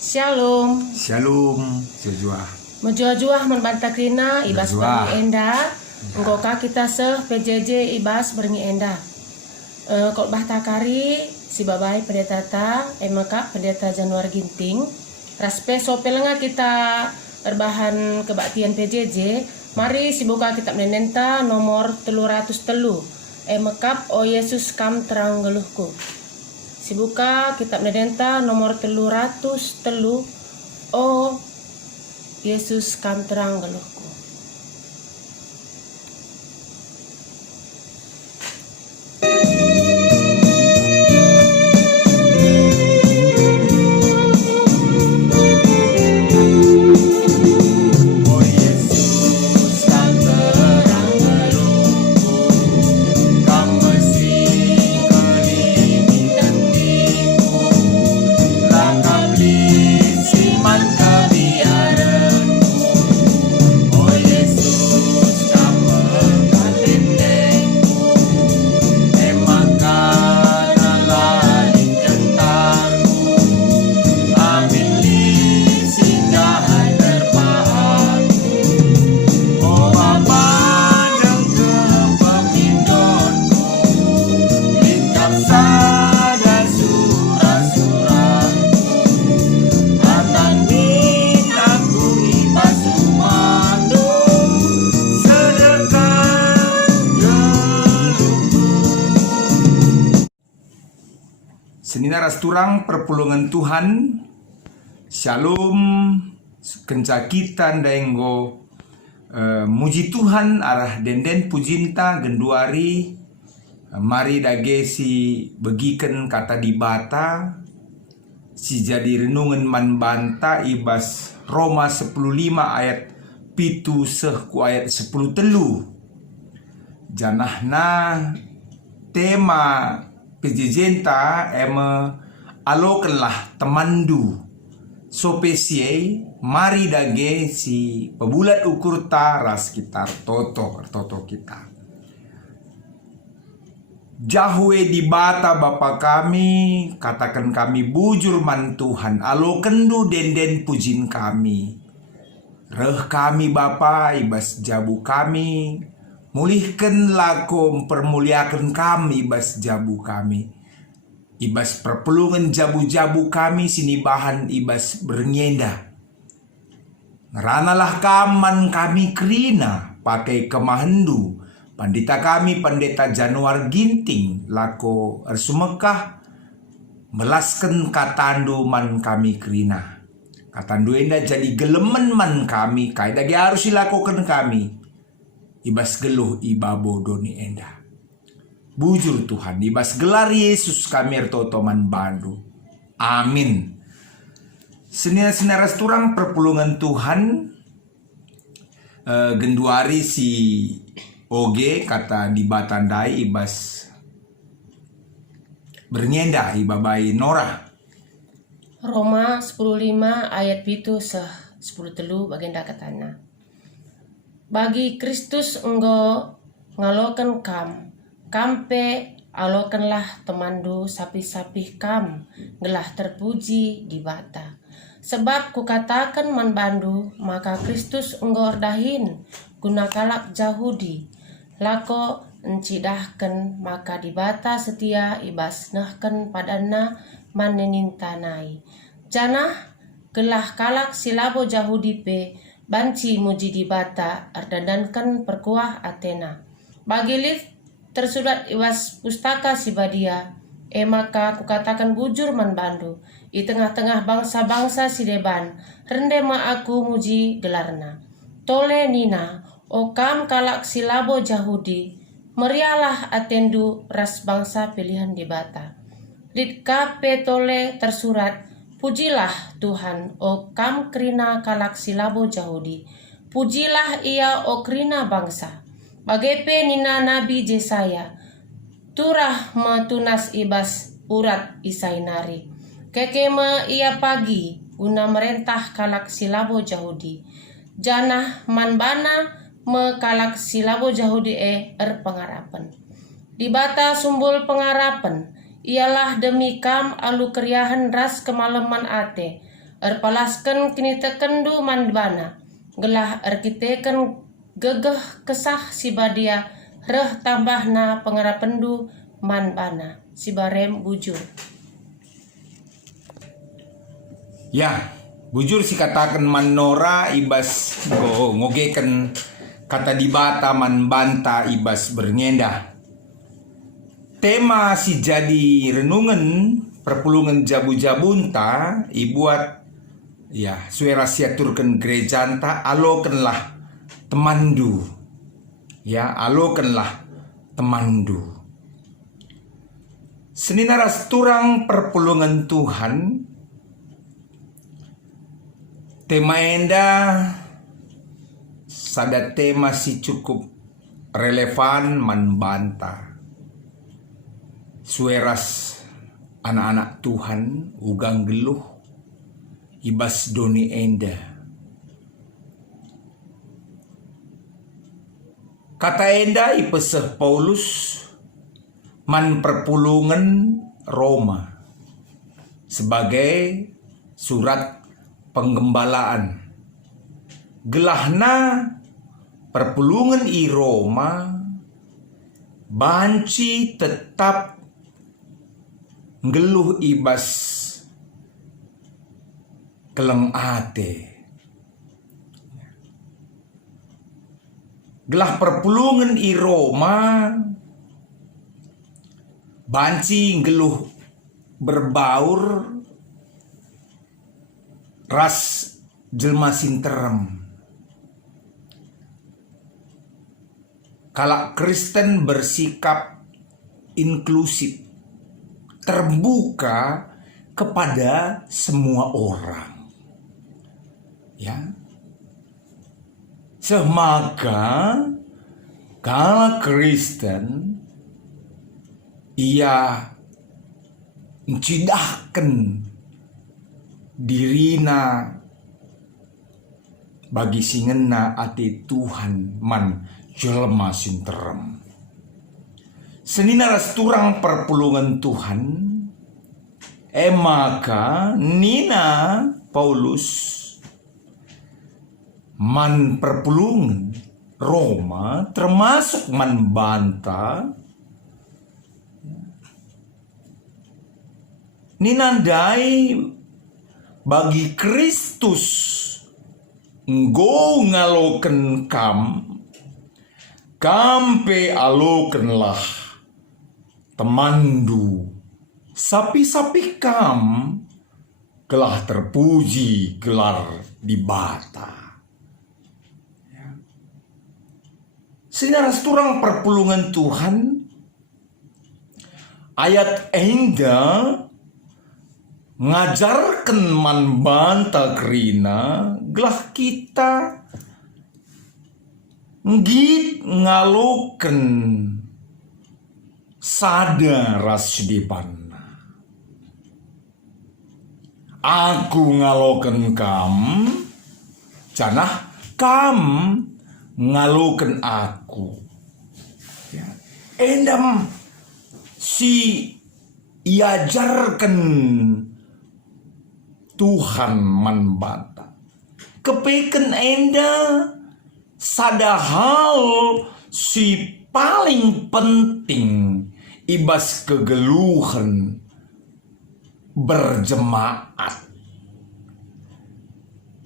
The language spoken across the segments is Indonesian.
Shalom. Shalom, sejua. Menjuah-juah membantah krina ibas beringi enda. Engkauka kita seh PJJ ibas beringi enda. Kok bahta kari si babai pendeta ta emaka pendeta Januari Ginting. Raspe sopelenga kita erbahan kebaktian PJJ. Mari si buka kitab nenenta nomor 303. Emekap o Yesus kam terang geluhku. Sibuka kitab Nedenta nomor 303. Oh Yesus kam terang geluhku. Senina rasturang perpulungan Tuhan. Shalom, kencakitan daenggo muji Tuhan arah denden pujinta genduari. Mari dage si begiken kata dibata si jadi renungan man banta ibas Roma 10:5 ayat pitu seh ku ayat 10 telu. Janahna tema pejejenta eme alokenlah temandu sopesie mari dage si pebulat ukur taras sekitar toto kita. Jahwe di bata Bapa kami, katakan kami bujur man Tuhan, alo kendu denden pujin kami. Reh kami Bapa ibas jabu kami, mulihkan lako permuliakan kami ibas jabu kami. Ibas perpulungan jabu-jabu kami sini bahan ibas bernyenda. Ngeranalah kaman kami krina pakai kemahendu. Pandita kami pendeta Januari Ginting lako ersumekah melasken katandu man kami krina. Katandu enda jadi gelemen man kami kaidagi harus dilakukan kami. Ibas geluh ibabo doni enda. Bujur Tuhan ibas gelar Yesus kami ertotoman bandu. Amin. Senira rasturang perpulungan Tuhan genduari si oge kata dibatandai ibas bernyenda ibabai Nora. Roma 10:5 ayat pitu seh 10 telu bagenda katana. Bagi Kristus enggo ngaloken kampe alokenlah temandu sapi-sapi kam gelah terpuji di bata. Sebab kukatakan man bandu maka Kristus enggo ordahin guna kalak Jahudi lako encidahken maka di bata setia ibas nahken padana manenintanai. Janah gelah kalak silabo Jahudi pe banci muji di bata erdandankan perkuah Athena. Bagilit tersurat iwas pustaka sibadia. Maka kukatakan bujur man bandu. I tengah-tengah bangsa-bangsa si deban. Rende ma aku muji gelarna. Tole nina o kam kalak silabo Jahudi. Merialah atendu ras bangsa pilihan di bata. Lit kape tole tersurat. Pujilah Tuhan o kam krina kalak silabo Jahudi. Pujilah ia o krina bangsa. Bagepe nina Nabi Jesaya. Turah matunas ibas urat isainari. Kekema ia pagi guna merentah kalak silabo Jahudi. Janah manbana mekalak silabo Jahudi pengarapan. Di bata sumbul pengarapan ialah demi kam alu keriahan ras kemalaman ate. Erpalaskan kini tekendu man bana. Gelah erkiteken gegeh kesah si badia reh tambahna pengarapendu man bana. Si barem bujur. Ya, bujur si katakan manora ibas ngogeken kata dibata man banta ibas berngendah. Tema si jadi renungan perpulungan jabu-jabunta ibuat ya suara siaturkan gerejanta alokenlah temandu. Ya, alokenlah temandu. Seninaras turang perpulungan Tuhan. Tema enda sada tema si cukup relevan membanta. Sueras anak-anak Tuhan ugang geluh ibas doni enda. Kata enda ipeseh Paulus man perpulungan Roma sebagai surat penggembalaan. Gelahna perpulungan i Roma banci tetap ngeluh ibas keleng ate. Gelah perpulungan i Roma banci ngeluh berbaur ras jelma sinterem. Kalau Kristen bersikap inklusif, terbuka kepada semua orang. Ya. Semaka kalau Kristen ia mencidahkan dirina bagi singena ati Tuhan man jelma sinterem. Seninaras turang perpulungan Tuhan maka nina Paulus man perpulungan Roma termasuk man banta ninandai bagi Kristus nggo ngaloken kampe alokenlah temandu sapi-sapi kam gelah terpuji gelar dibata. Sinaras turang perpulungan Tuhan ayat enda ngajarkan man banta kerina gelah kita ngit ngaloken sada ras dipanna. Aku ngaloken kam canah kam ngaloken aku. Ya. Endam si iajarkan Tuhan manbata. Kepeken enda sada hal si paling penting ibas kegeluhan berjemaat.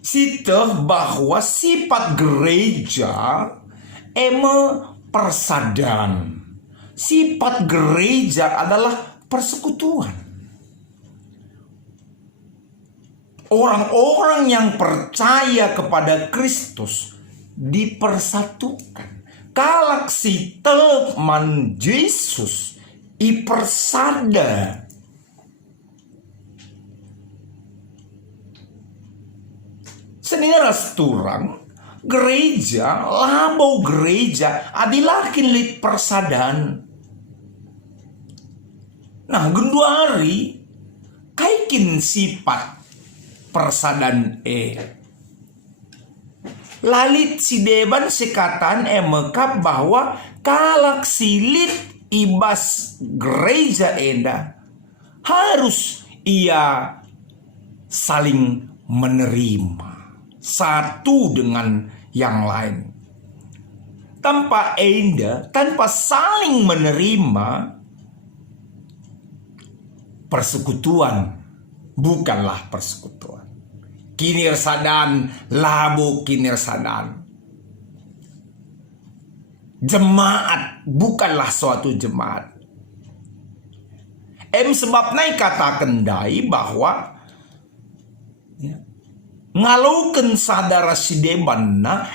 Siteh bahwa sifat gereja persadan. Sifat gereja adalah persekutuan. Orang-orang yang percaya kepada Kristus dipersatukan. Kalak si teman Yesus ipersada. Seniras turang gereja, labau gereja adilakin lit persadan. Nah, genduari kaikin sifat persadan lalit si deban sekatan mekap bahwa kalak silit ibas gereja enda harus ia saling menerima satu dengan yang lain. Tanpa enda, tanpa saling menerima, persekutuan bukanlah persekutuan. Kinirsadan labu kinirsadan. Jemaat bukanlah suatu jemaat. Sebabnya katakan dai bahwa ngalukan sadara si debanna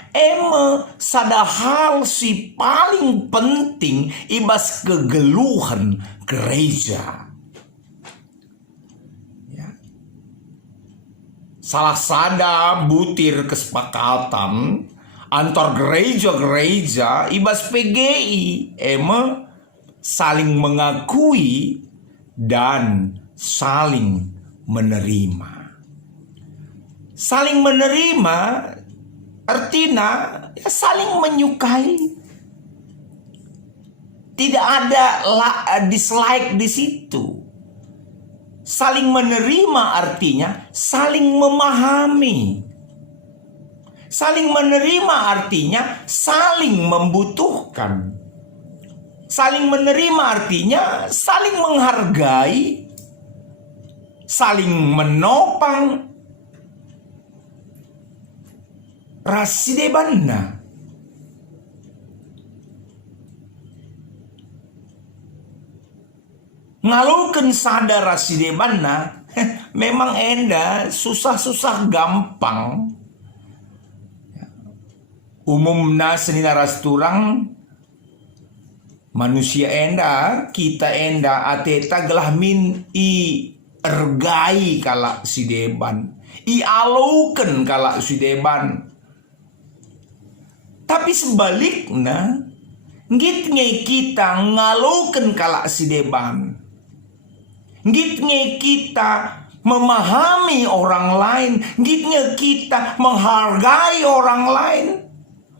sada hal si paling penting ibas kegeluhan gereja. Salah sada butir kesepakatan antar gereja-gereja ibas PGI saling mengakui dan saling menerima. Saling menerima artinya saling menyukai. Tidak ada dislike di situ. Saling menerima artinya saling memahami. Saling menerima artinya saling membutuhkan. Saling menerima artinya saling menghargai, saling menopang. Rasidebanna. Ngalukan sadar rasidebanna memang enda susah-susah gampang. Umumna senina rasturang manusia enda, kita enda ateta gelah min i ergai kala si deban, i aluken kala si deban. Tapi sebaliknya, ngitnya kita ngaluken kala si deban. Ngitnya kita memahami orang lain, ngitnya kita menghargai orang lain,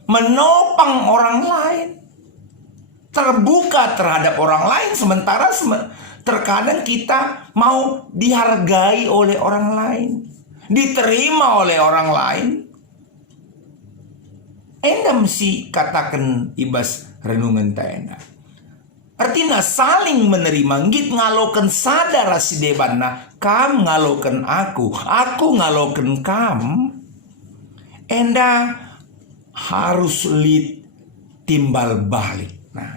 menopang orang lain, terbuka terhadap orang lain, sementara terkadang kita mau dihargai oleh orang lain, diterima oleh orang lain. Enda mesti katakan ibas renungan ta enda. Artinya saling menerima, ngit ngaloken sadar si debanna, kam ngaloken aku ngaloken kam. Enda harus timbal balik. Nah,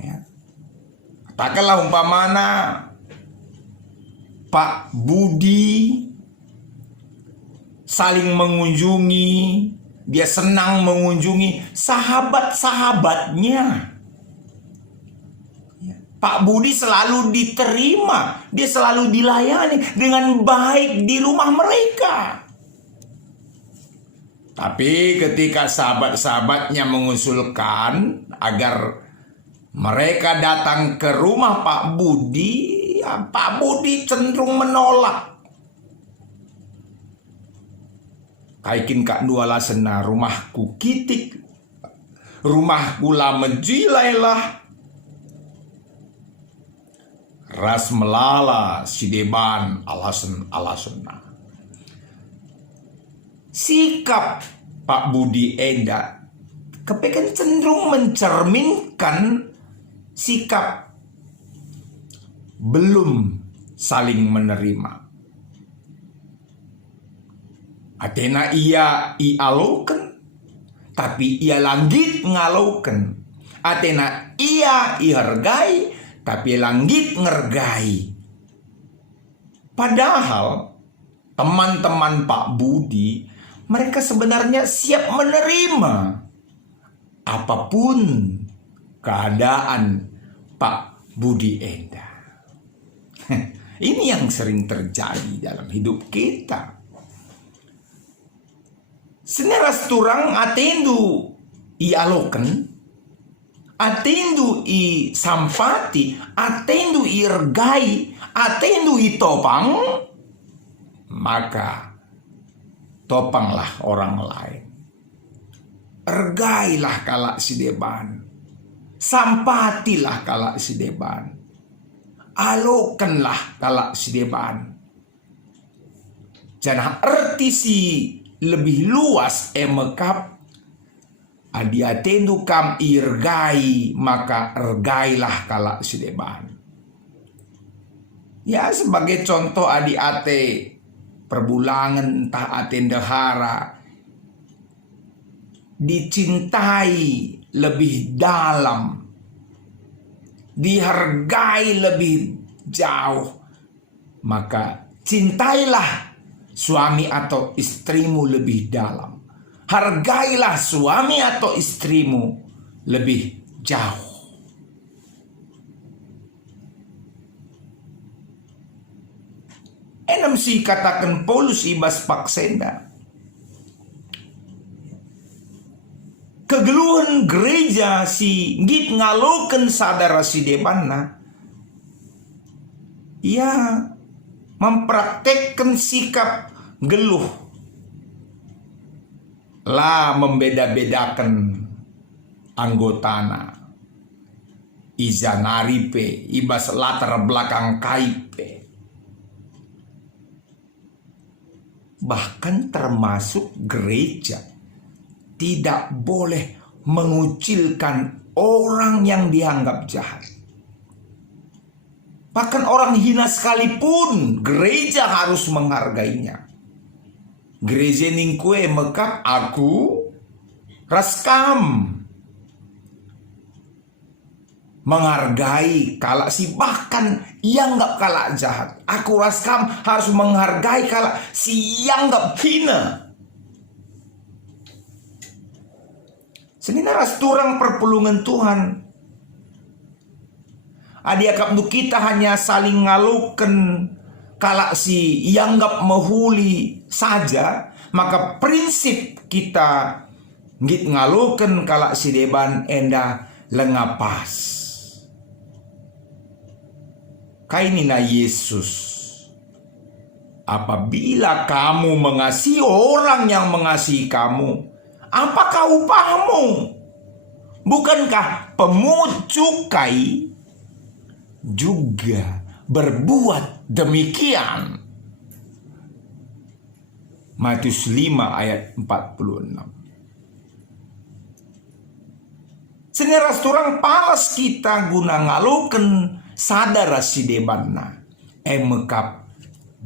ya. Katakanlah umpamana Pak Budi saling mengunjungi, dia senang mengunjungi sahabat-sahabatnya. Pak Budi selalu diterima, dia selalu dilayani dengan baik di rumah mereka. Tapi ketika sahabat-sahabatnya mengusulkan agar mereka datang ke rumah Pak Budi, Pak Budi cenderung menolak. Kaikin kak dua lasena rumahku kitik, rumahku la menjilailah. Ras melala si deban alasan. Sikap Pak Budi enda kepekan cenderung mencerminkan sikap belum saling menerima. Atena ia ialoken, tapi ia langgit ngaloken. Atena ia ihargai, tapi langgit ngergai. Padahal teman-teman Pak Budi, mereka sebenarnya siap menerima apapun keadaan Pak Budi enda. Ini yang sering terjadi dalam hidup kita. Seneras turang atendu i aloken, atendu i sampati, atendu i ergai, atendu i topang, maka topanglah orang lain. Ergailah kala si deban, sampatilah kala si deban, alokenlah kala si deban. Jangan arti si lebih luas emekap adi atendu kam irgai maka ergailah kala sideban. Ya sebagai contoh adi ate perbulangan entah ate dahara dicintai lebih dalam, dihargai lebih jauh, maka cintailah suami atau istrimu lebih dalam. Hargailah suami atau istrimu lebih jauh. Enam si katakan Paulus ibas paksenda. Kegeluhan gereja si ngit ngaloken sadara si debanna. Ia mempraktekkan sikap geluh. Lah membeda-bedakan anggotana. Izanaripe ibas latar belakang kaipe. Bahkan termasuk gereja tidak boleh mengucilkan orang yang dianggap jahat. Bahkan orang hina sekalipun gereja harus menghargainya. Gereja ningkue mekap aku raskam menghargai kala si bahkan yang nggak kalah jahat. Aku raskam harus menghargai kala si yang nggak hina. Senina rasturang perpulungan Tuhan. Adiakap nu kita hanya saling ngaluken kala si yang nggak mahuli saja, maka prinsip kita ngit ngaluken kala si deban enda lengapas. Kainina Yesus. Apabila kamu mengasihi orang yang mengasihi kamu, apakah upahmu? Bukankah pemungut cukai juga berbuat demikian? Matius 5 ayat 46. Seneras turang palas kita guna ngaluken sadara si debanna emekap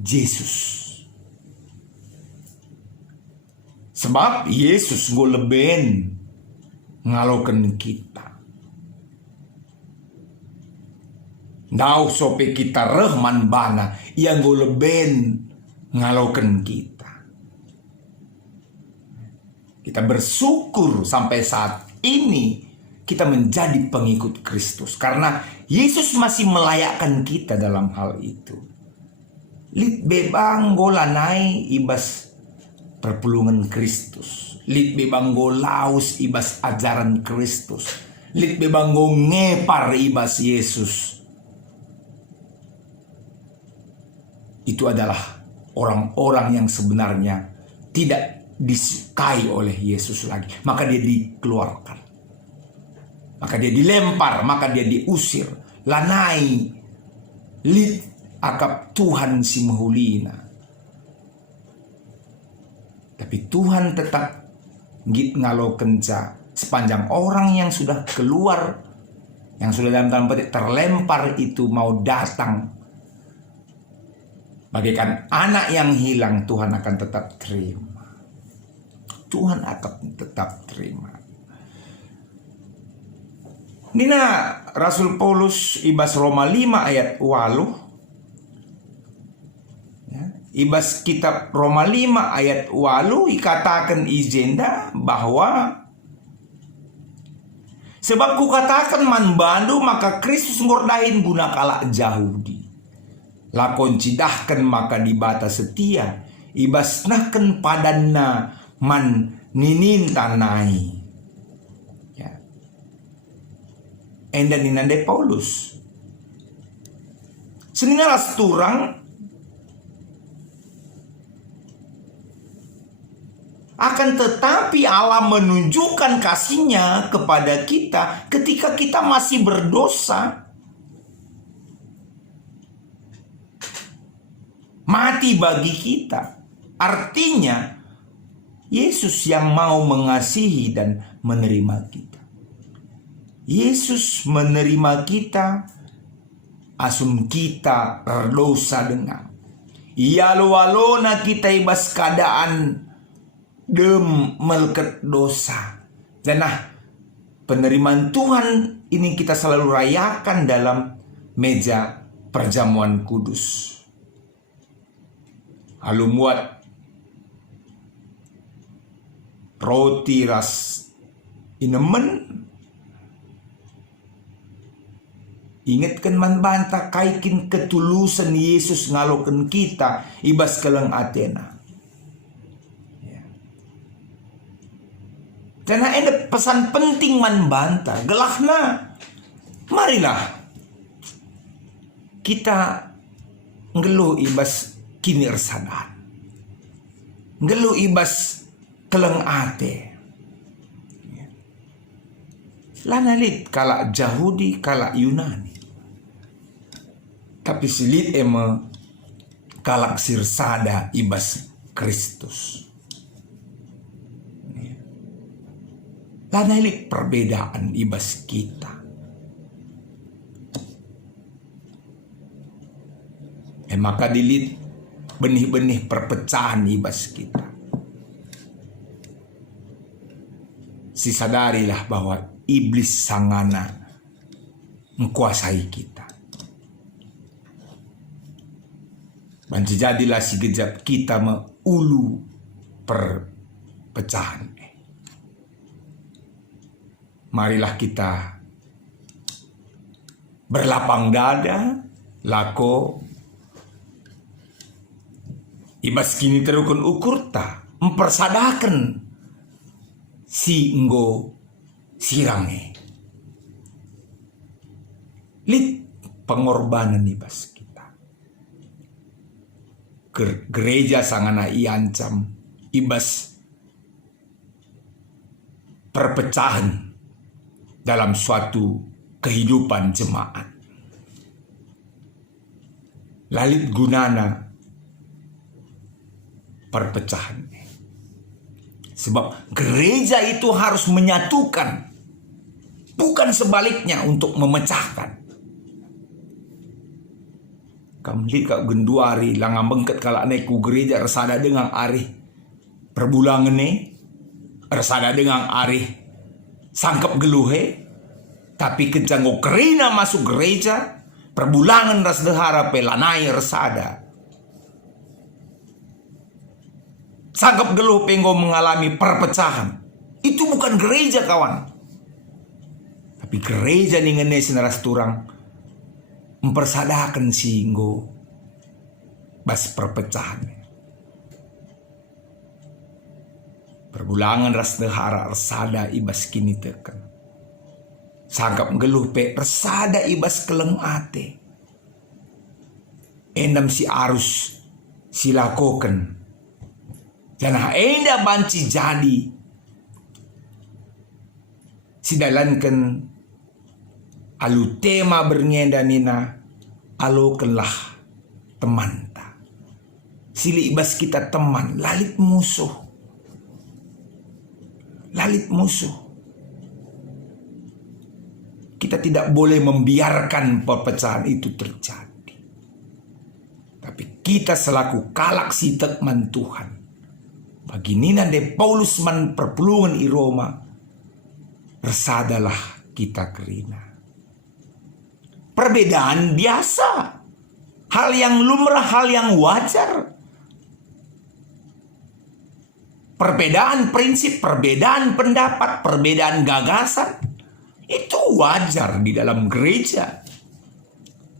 Yesus. Sebab Yesus goleben ngaloken kita. Dau sope kita rehman bana yang goleben ngaloken kita. Kita bersyukur sampai saat ini kita menjadi pengikut Kristus karena Yesus masih melayakkan kita dalam hal itu. Lit bebang golanai ibas perpulungan Kristus. Lit bebang golaus ibas ajaran Kristus. Lit bebang go ngepar ibas Yesus. Itu adalah orang-orang yang sebenarnya tidak disukai oleh Yesus lagi. Maka dia dikeluarkan. Maka dia dilempar, maka dia diusir. Lanai lit akap Tuhan si mahulina. Tapi Tuhan tetap git ngalo kenca sepanjang orang yang sudah keluar, yang sudah dalam tanda petik terlempar itu mau datang bagaikan anak yang hilang, Tuhan akan tetap terima. Tuhan akan tetap terima. Nina Rasul Paulus ibas Roma 5 ayat 8 ya, ibas kitab Roma 5 ayat 8 ikatakan izenda bahwa sebab ku katakan man bandu maka Kristus ngordahin guna kala Yahudi lakon cidahkan maka dibata setia ibasnahkan padanna man ninin tanai. Enda ninande Paulus. Seninalas turang akan tetapi Allah menunjukkan kasih-Nya kepada kita ketika kita masih berdosa. Mati bagi kita. Artinya Yesus yang mau mengasihi dan menerima kita. Yesus menerima kita asum kita berdosa dengan. Ia walona kita ibas keadaan dem melket dosa. Dan penerimaan Tuhan ini kita selalu rayakan dalam meja perjamuan kudus. Lalu buat roti ras inemen, ingatkan man banta kaikin ketulusan Yesus ngaloken kita ibas keleng Athena. Karena ada pesan penting man banta, gelahna. Marilah kita ngelu ibas kini ersadan. Ngelu ibas keleng ate. Lanalit kala Yahudi kala Yunani. Tapi silit eme kalak sirsada ibas Kristus. Lanalit perbedaan ibas kita. Maka dilit benih-benih perpecahan ibas kita. Sisadarilah bahwa iblis sangana mengkuasai kita. Banci jadilah si gejap kita meulu perpecahan. Marilah kita berlapang dada, lako ibas kini terukun ukur ta mempersadakan si enggo sirange. Lit pengorbanan ibas kita. Gereja sangana iancam ibas perpecahan dalam suatu kehidupan jemaat. Lalit gunana perpecahan. Sebab gereja itu harus menyatukan, bukan sebaliknya untuk memecahkan. Kamli kak genduari langang bengket kalak neku gereja resada dengan arih perbulangan ne, resada dengan arih sangkap geluhe, tapi kejanggo kerina masuk gereja perbulangan ras dehara pelanai resada. Sangkap geluh penggo mengalami perpecahan. Itu bukan gereja kawan. Tapi gereja nih ngene senaras turang mempersadakan singgo bas perpecahan. Perbulangan ras dehara resada ibas kini teken. Sangkap geluh pe resada ibas keleng ate. Endam si arus silakoken. Jangan enda banci jadi sidalankan alu tema berngenda nina alokenlah teman ta. Sili ibas kita teman lalit musuh. Lalit musuh. Kita tidak boleh membiarkan perpecahan itu terjadi. Tapi kita selaku kalak sitek man Tuhan. Bagi nina de Paulus man perpulungan i Roma, bersadalah kita kerina. Perbedaan biasa, hal yang lumrah, hal yang wajar. Perbedaan prinsip, perbedaan pendapat, perbedaan gagasan, itu wajar di dalam gereja.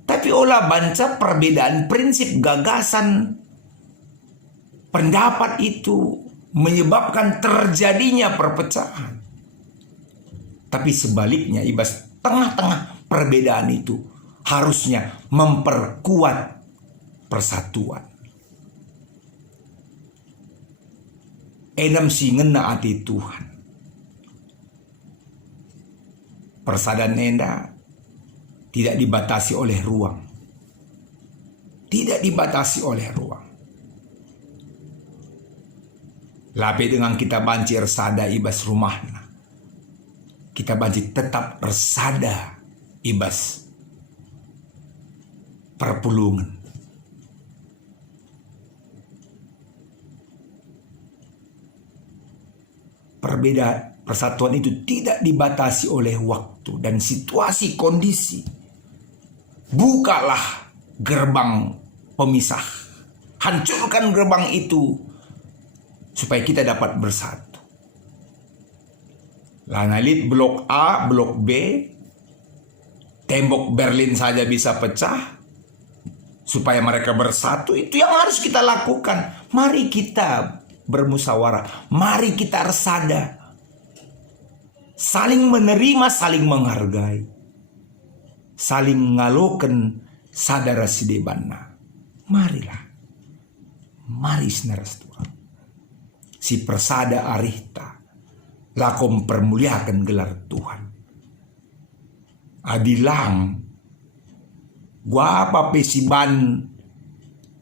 Tapi olah banca perbedaan prinsip, gagasan, pendapat itu menyebabkan terjadinya perpecahan. Tapi sebaliknya ibas tengah-tengah perbedaan itu harusnya memperkuat persatuan. Enam si ngena hati Tuhan. Persadaran enda tidak dibatasi oleh ruang. Tidak dibatasi oleh ruang. Lape dengan kita banci resada ibas rumahna. Kita banci tetap resada ibas perpulungan. Perbedaan persatuan itu tidak dibatasi oleh waktu dan situasi kondisi. Bukalah gerbang pemisah. Hancurkan gerbang itu supaya kita dapat bersatu. Lanalit blok A, blok B, tembok Berlin saja bisa pecah supaya mereka bersatu. Itu yang harus kita lakukan. Mari kita bermusyawarah, mari kita resada, saling menerima, saling menghargai, saling ngaloken sadara sidebana. Marilah, mari senarastura. Si persada arihta lakom permuliakan gelar Tuhan. Adilang gua apa pesiban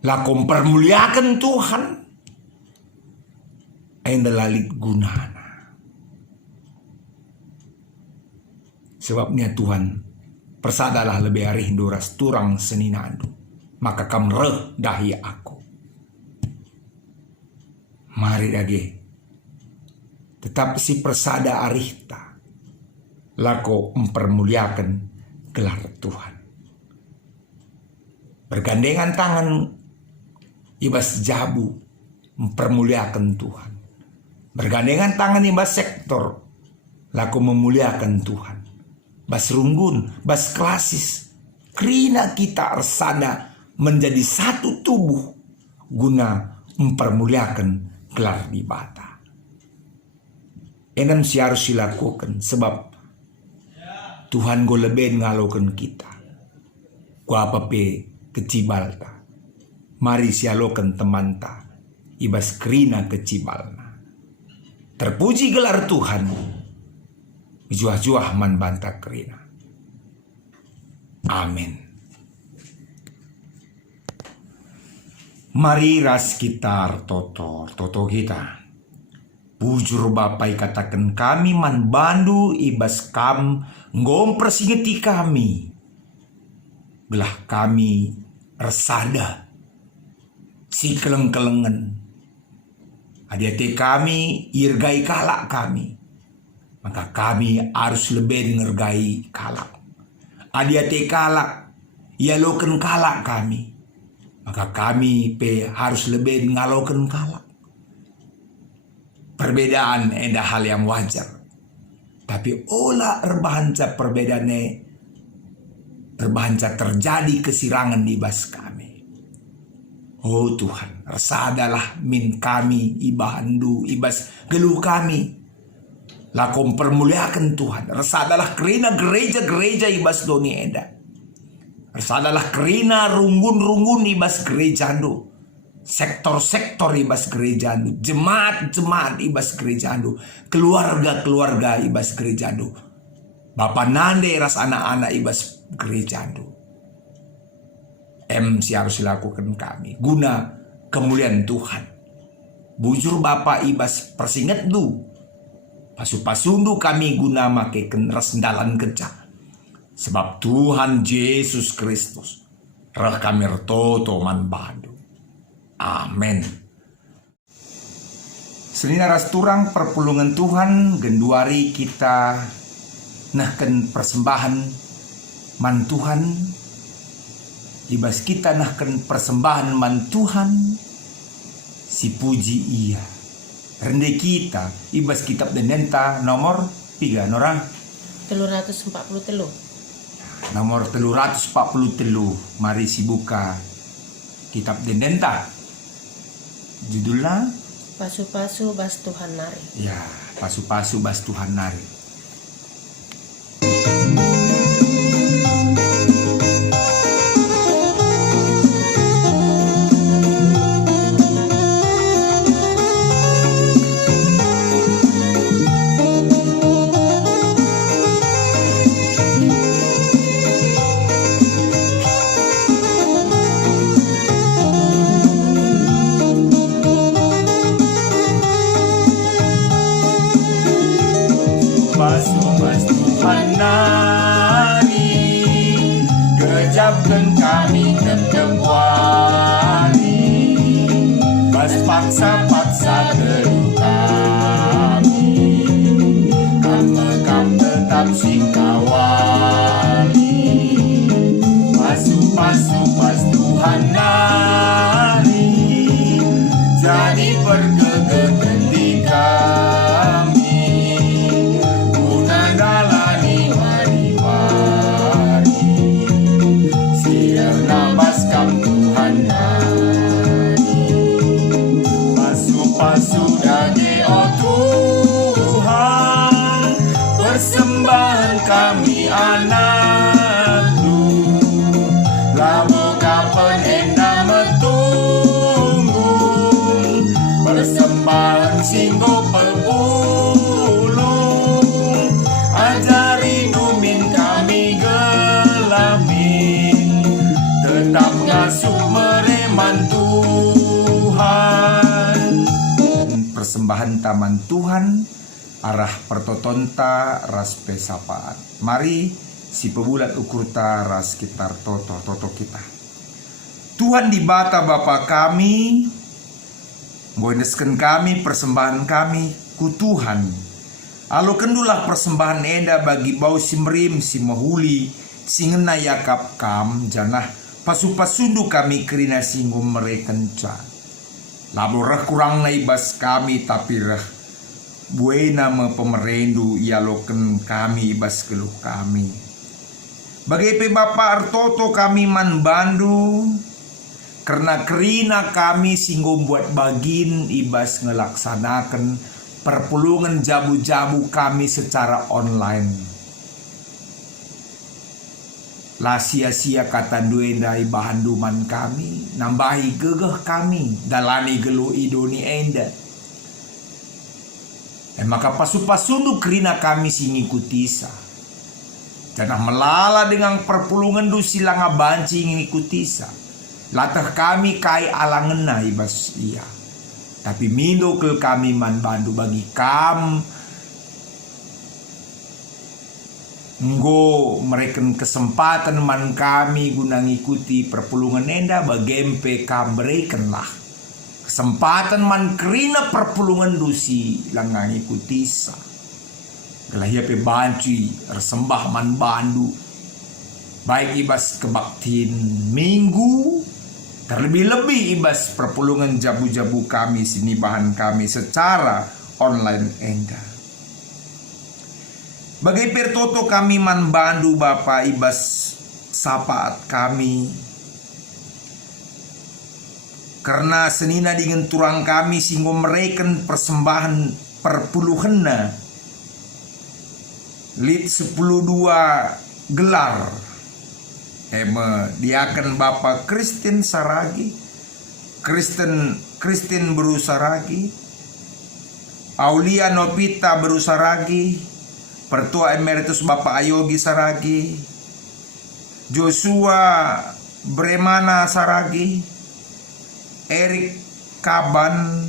lakom permuliakan Tuhan. Ain dalalit gunana. Sebabnya Tuhan persadalah lebih arih doras turang seninadu. Maka kamreh dahi aku. Mari lagi. Tetap si persada arihta lako mempermuliakan gelar Tuhan. Bergandengan tangan ibas jabu mempermuliakan Tuhan. Bergandengan tangan ibas sektor lako memuliakan Tuhan. Bas runggun, bas klasis. Krina kita arsada menjadi satu tubuh guna mempermuliakan gelar di bata. Enam si harus dilakukan sebab Tuhan go lebih ngalokan kita. Gua apa pe kecibalta. Mari sialokan teman ta. Ibas krina kecibalna. Terpuji gelar Tuhan. Juah-juah man banta krina. Amin. Mari ras kita toto kita. Bujur bapai katakan kami man bandu ibas kam ngom persingeti kami. Gelah kami resada si keleng-kelengen. Adiate kami irgai kalak kami. Maka kami harus lebih ngergai kalak. Adiate kalak yaloken kalak kami. Maka kami harus lebih ngaloken kalak. Perbedaan ada hal yang wajar. Tapi olah erbahanca perbedaannya erbahanca terjadi kesirangan di bas kami. Oh Tuhan, resadalah min kami ibahandu ibas geluh kami. Lakom permuliakan Tuhan. Resadalah kerina gereja-gereja ibas doni eda. Resadalah kerina runggun-runggun ibas gerejando. Sektor-sektor ibas gerejando. Jemaat-jemaat ibas gerejando. Keluarga-keluarga ibas gerejando. Bapak nande ras anak-anak ibas gerejando. Si harus dilakukan kami. Guna kemuliaan Tuhan. Bujur Bapak ibas persinget du. Pasu-pasundu kami guna make rendalan kecah. Sebab Tuhan Yesus Kristus rah kami retoto man badu. Amin. Senina ras turang perpulungan Tuhan genduari kita nahken persembahan man Tuhan. Ibas kita nahken persembahan man Tuhan. Si puji ia. Rende kita ibas kitab denenta nomor 3 norang 343. Nomor 343. Mari si buka kitab denenta. Judulnya Pasu-pasu bas Tuhan nari. ya, pasu-pasu bas Tuhan nari. kami tetap wali, bas paksa-paksa geluh kami, kam tetap singkawali, pasu-pasu pas Tuhan nari, jadi pergegeten di kami, guna dalani wari-wari, siang nabas kam Tuhan nari, pasu-pasu dage oh Tuhan, persembahan kami anakmu, lamo kapan enda metunggu, persembahan singgo pepulung, ajari numin kami gelamin, tetap ngasuh mereman Tuhan. Persembahan taman Tuhan, arah pertotonta ras pesapaat. Mari si pebulat ukurta ras sekitar toto kita. Tuhan di bata Bapa kami, goindesken kami persembahan kami ku Tuhan. Alo kendulah persembahan enda bagi bau si merim si mahuli singena yakap kam janah pasu-pasundu kami kerina singgum merekenca. Labo reh kurang naibas kami tapi reh buena me pemerendu ialoken kami ibas keluh kami. Bagi pe Bapa artoto kami man bandu, karena kerina kami singgum buat bagin ibas ngelaksanakan perpulungan jabu-jabu kami secara online. Lah sia-sia kata duenda bahan duman kami, nambahi gegeh kami, dalani gelu idoni enda. Maka pasu-pasundu kerina kami singikutisa. Janah melala dengan perpulungan du silanga banci ngikutisa. Latah kami kai alangena ibas iya. Tapi mindo ke kami man bandu bagi kam. Nggo mereken kesempatan man kami guna ngikuti perpulungan enda bagempe kam berekenlah. Kesempatan man kerina perpulungan dusi langa ngikutisa. Gelahia pe banci resembah man bandu. Baik ibas kebaktin minggu, terlebih-lebih ibas perpulungan jabu-jabu kami sini bahan kami secara online enda. Bagai pertoto kami man bandu Bapa ibas sapaat kami, karena senina dengan turang kami singgo mereken persembahan perpuluhanna lit 10.2 gelar diakan Bapa Kristen Saragi, Kristen Berusaragi, Aulia Nopita Berusaragi, Pertua Emeritus Bapak Ayogi Saragi, Joshua Bremana Saragi, Erik Kaban,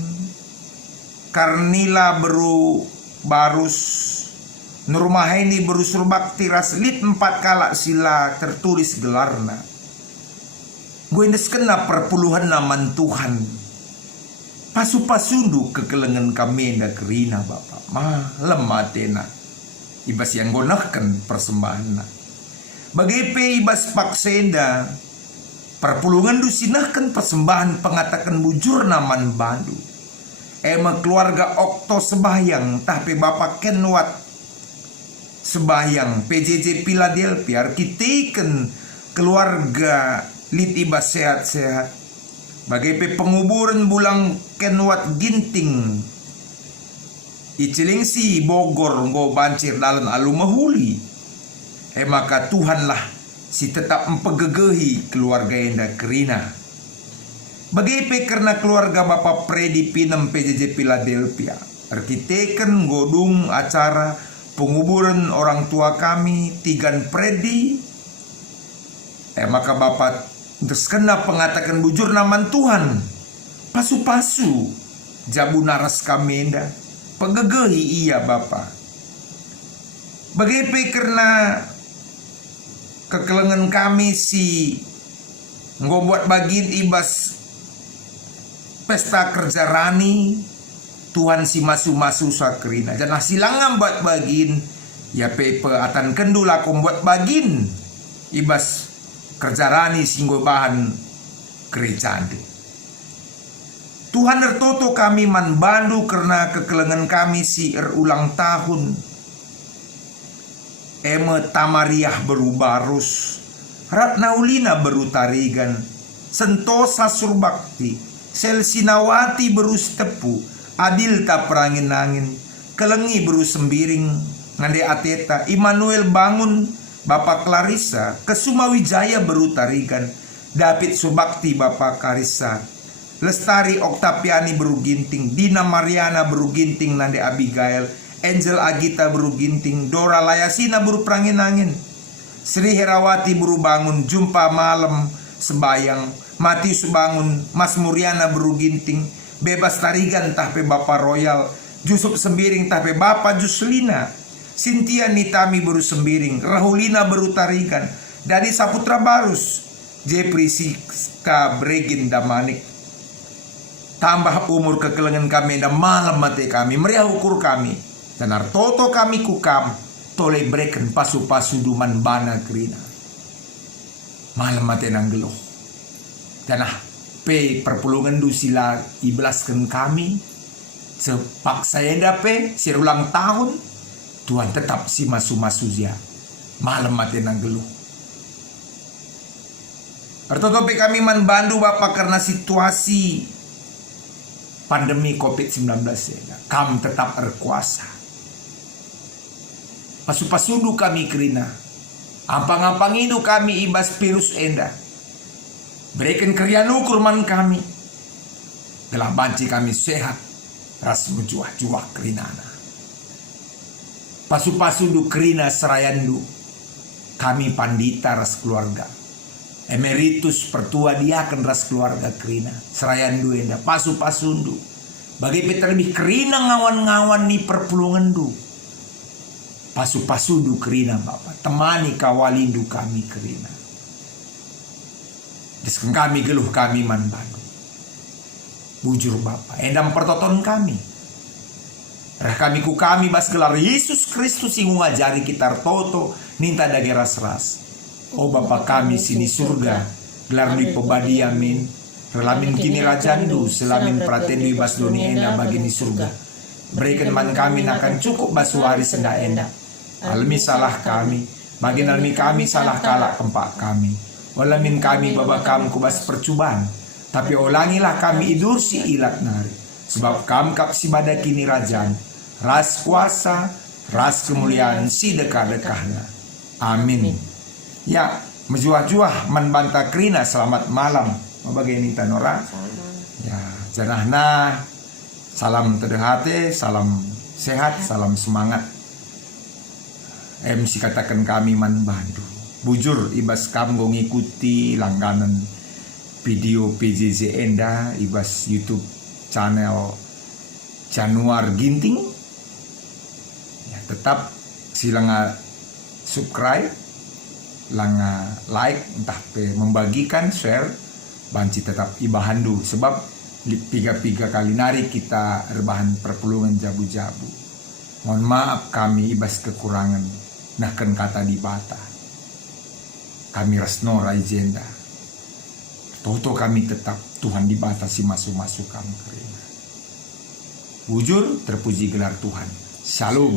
Karnila Barus, Nurmaheni Berusurbakti Raslit 4 kala sila tertulis gelarna. Gue kena perpuluhan naman Tuhan. Pasu-pasundu kekelengan kami nda kerina Bapak. Lematena. Ibas yang gonahkan persembahan. Bagi pe ibas paksenda perpulungan dusinahkan persembahan pengatakan bujur naman bandu. Keluarga okto sebayang tapi Bapak kenwat sebayang PJJ Philadelphia arkiteken keluarga lit ibas sehat-sehat. Bagi pe penguburan bulang kenwat ginting Icilingsi Bogor nggo bancir dalam alu mahuli. Maka Tuhanlah si tetap empegegehi keluarga enda kerina. Bagi pe karena keluarga Bapak Predi Pinem PJJ Philadelphia arkiteken godung acara penguburan orang tua kami Tigan Predi. Maka Bapak terkena pengatakan bujur naman Tuhan. Pasu-pasu jabu naras kami enda pegegehi iya Bapak. Bagi karena kekelengan kami si buat bagin ibas pesta kerja rani Tuhan si masu-masu sakrina. Jangan silangan buat bagin ya pepe atan kendula buat bagin ibas kerja rani singgo bahan kerejaan. Tuhan ertoto kami man bandu karena kekelengan kami si ulang tahun. Eme tamariah berubarus. Ratnaulina berutarigan. Sentosa surbakti. Selsinawati berus tepu. Adilta perangin-angin. Kelengi berus sembiring. Ngande ateta. Immanuel bangun. Bapak Clarissa. Kesuma Wijaya berutarigan. David Subakti Bapak Karissa. Lestari Oktapiani beruginting, Dina Mariana beruginting, Nande Abigail, Angel Agita beruginting, Dora Layasina beru perangin-angin, Sri Herawati beru bangun, Jumpa malam sembayang, Matius bangun, Mas Muriana beruginting, Bebas tarigan tahpe Bapak Royal, Jusup sembiring tahpe Bapak Juslina, Cynthia Nitami beru sembiring, Rahulina beru tarigan, Dadi Saputra Barus, Jepri Siska Bregin Damanik. Tambah umur kekelengan kami dan malam mati kami meriah ukur kami dan artoto kami kukam tole breken pasu-pasu duman bana kerina malam mati nang geluh dan pe perpulungan du sila iblaskan kami sepak saya dape sirulang tahun Tuhan tetap si masu-masu dia malam mati nang geluh artoto pe kami man bandu Bapak karena situasi pandemi COVID-19 ya, kami tetap berkuasa. Pasu-pasudu kami kerina. Ampang-ampang itu kami ibas virus enda. Berikan krian ukur man kami. Gelah banci kami sehat. Ras menjuah-juah kerinana. Pasu-pasudu kerina serayandu. Kami pandita ras keluarga. Emeritus pertua diaken ras keluarga kerina serayandu enda pasu-pasundu bagi peta lebih kerina ngawan-ngawan ni perpulungan du pasu-pasundu kerina Bapak temani kawalindu kami kerina desken kami geluh kami man bandu bujur Bapak endam pertoton kami rah kami ku kami bas gelar Yesus Kristus yang ngajari kita toto ninta dage ras-ras. Oh Bapa kami sini surga, gelar di pebadi amin. Relamin kini rajandu, selamin pratendu ibas doni enda bagi di surga. Berikan man kami akan cukup basuari senda enda. Almi salah kami, bagi almi kami salah kalak tempat kami. Olamin kami baba kam kubas percubaan, tapi ulangilah kami idur si ilat nari. Sebab kam kap si bada kini rajan, ras kuasa, ras kemuliaan si dekah-dekahna. Amin. Ya, menjuah-juah membantah kerina selamat malam. Bagaimana Tanora? Ya, janahna salam terdehate, salam sehat, salam semangat. MC katakan kami man bandu. Bujur ibas kam go ngikuti langganan video PJJ Enda ibas YouTube channel Januar Ginting. Ya, tetap silanga subscribe, langa like, entah pe membagikan, share, banci tetap ibahandu sebab piga-piga kali nari kita rebahan perpulungan jabu-jabu. Mohon maaf kami ibas kekurangan nahkan kata di bata. Kami resno raijenda. Toto kami tetap Tuhan dibatasi masuk-masuk kami kerina. Wujur terpuji gelar Tuhan. Shalom.